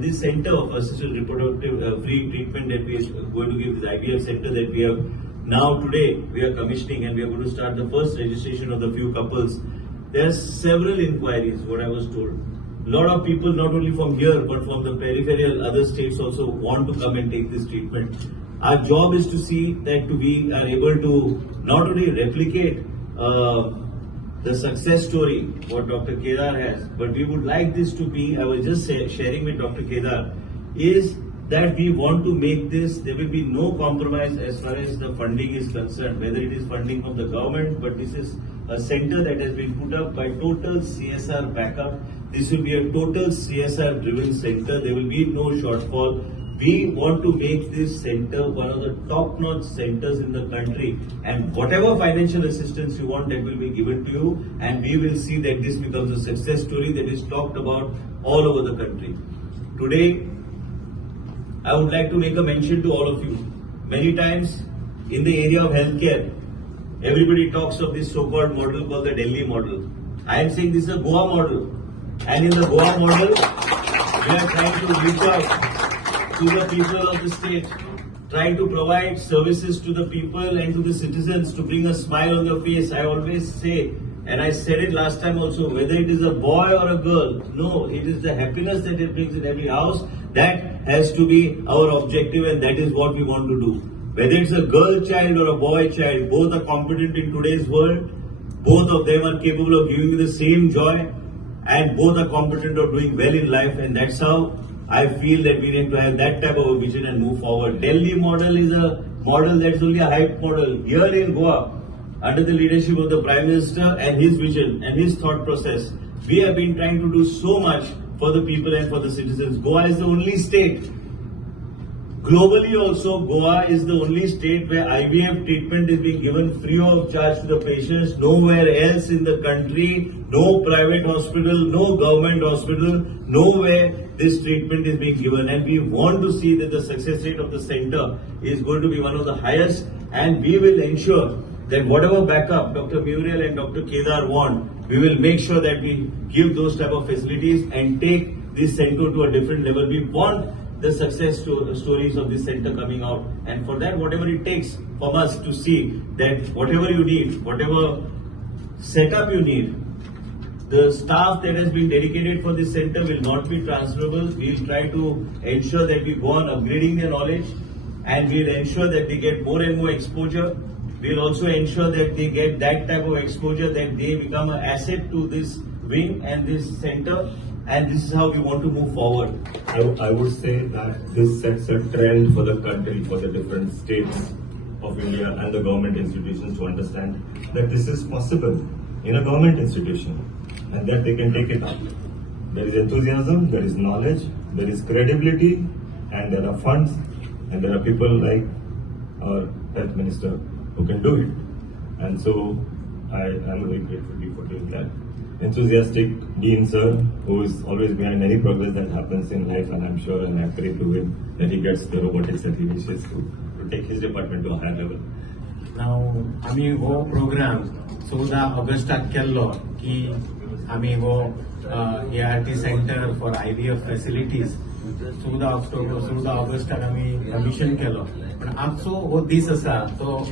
And this center of assisted reproductive free treatment that we are going to give, this IVF center that we have now today, we are commissioning, and we are going to start the first registration of the few couples. There are several inquiries, what I was told. A lot of people, not only from here, but from the peripheral other states also want to come and take this treatment. Our job is to see that we are able to not only replicate the success story what Dr. Kedar has, but we would like this to be, I was just sharing with Dr. Kedar, is that we want to make this, there will be no compromise as far as the funding is concerned, whether it is funding from the government, but this is a center that has been put up by total CSR backup. This will be a total CSR driven center. There will be no shortfall. We want to make this center one of the top-notch centers in the country, and whatever financial assistance you want, that will be given to you, and we will see that this becomes a success story that is talked about all over the country. Today, I would like to make a mention to all of you. Many times in the area of healthcare, everybody talks of this so-called model called the Delhi model. I am saying this is a Goa model, and in the Goa model, we are trying to reach out to the people of the state, trying to provide services to the people and to the citizens to bring a smile on their face. I always say, and I said it last time also, whether it is a boy or a girl, no, it is the happiness that it brings in every house. That has to be our objective, and that is what we want to do. Whether it's a girl child or a boy child, both are competent in today's world. Both of them are capable of giving you the same joy, and both are competent of doing well in life, and that's how I feel that we need to have that type of a vision and move forward. Delhi model is a model that's only a hype model. Here in Goa, under the leadership of the Prime Minister and his vision and his thought process, we have been trying to do so much for the people and for the citizens. Goa is the only state, globally also, Goa is the only state where IVF treatment is being given free of charge to the patients. Nowhere else in the country, no private hospital, no government hospital, nowhere this treatment is being given. And we want to see that the success rate of the center is going to be one of the highest, and we will ensure that whatever backup Dr. Muriel and Dr. Kedar want, we will make sure that we give those type of facilities and take this center to a different level. We want the success stories of this center coming out, and for that, whatever it takes from us to see that whatever you need, whatever setup you need, the staff that has been dedicated for this center will not be transferable. We will try to ensure that we go on upgrading their knowledge, and we will ensure that they get more and more exposure. We will also ensure that they get that type of exposure that they become an asset to this wing and this center, and this is how we want to move forward. I would say that this sets a trend for the country, for the different states of India and the government institutions to understand that this is possible in a government institution and that they can take it up. There is enthusiasm, there is knowledge, there is credibility, and there are funds, and there are people like our health minister who can do it. And so I am very grateful to you for doing that. Enthusiastic Dean sir, who is always behind any progress that happens in life, and I'm sure and I pray to him that he gets the robotics that he wishes to take his department to a higher level. Now, आम्ही हो programme 14 ऑगस्टाक केल्लो की आम्ही हो ART centre for IVF facilities 14 ऑगस्टाक आम्ही commission केलो. पण आजचो हो दीस आसा तो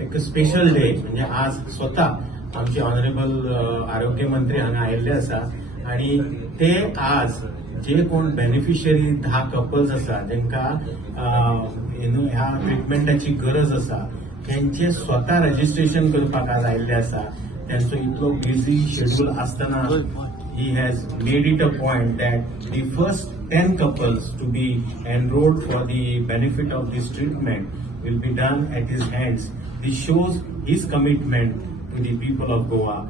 एक स्पेशल डे, म्हणजे आज स्वतः आमचे ऑनरेबल आरोग्य मंत्री हांगा आयिल्ले आसा, आणि ते आज जे कोण बेनिफिशियरी 10 कपल्स आसा जेंकां ह्या ट्रिटमेंटाची गरज आसा, त्यांचे स्वतः रजिस्ट्रेशन करपाक आज आयिल्ले आसा. त्यांचो इतलो बिझी शेड्यूल आसतना he has made it a point that the first 10 couples to be enrolled for the benefit of this treatment will be done at his hands. This shows his commitment to the people of Goa.